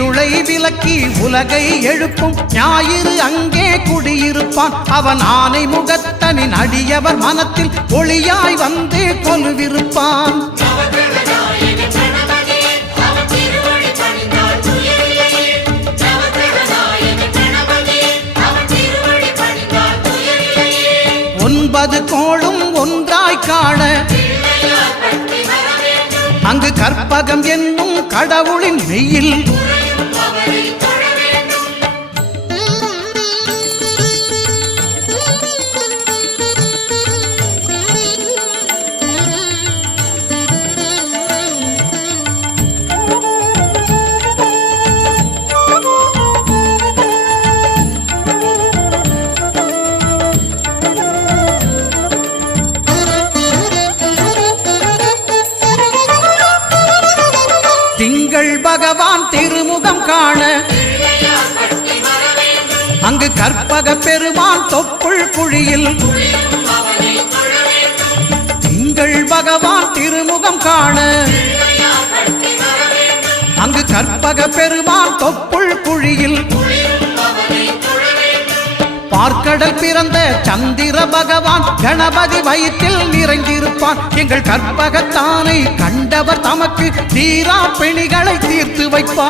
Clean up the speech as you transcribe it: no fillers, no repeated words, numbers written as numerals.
இருளை விலக்கி உலகை எழுப்பும் ஞாயிறு அங்கே குடியிருப்பான். அவன் ஆனை முகத்தனின் அடியவர் மனத்தில் ஒளியாய் வந்து கொலுவிருப்பான். ஒன்பது கோளும் ஒன்றாய் காண அங்கு கற்பகம் என்னும் கடவுளின் மெய்யில் திங்கள் பகவான் திருமுகம் காண அங்கு கற்பக பெருமான் தொப்புள் குழியில் திங்கள் பகவான் திருமுகம் காண அங்கு கற்பக பெருமான் தொப்புள் குழியில் பார்க்கடல் பிறந்த சந்திர பகவான் கணபதி வயிற்றில் நிறைந்திருப்பான். எங்கள் கற்பகத்தானை கண்டவர் தமக்கு தீரா பிணிகளை தீர்த்து வைப்பார்.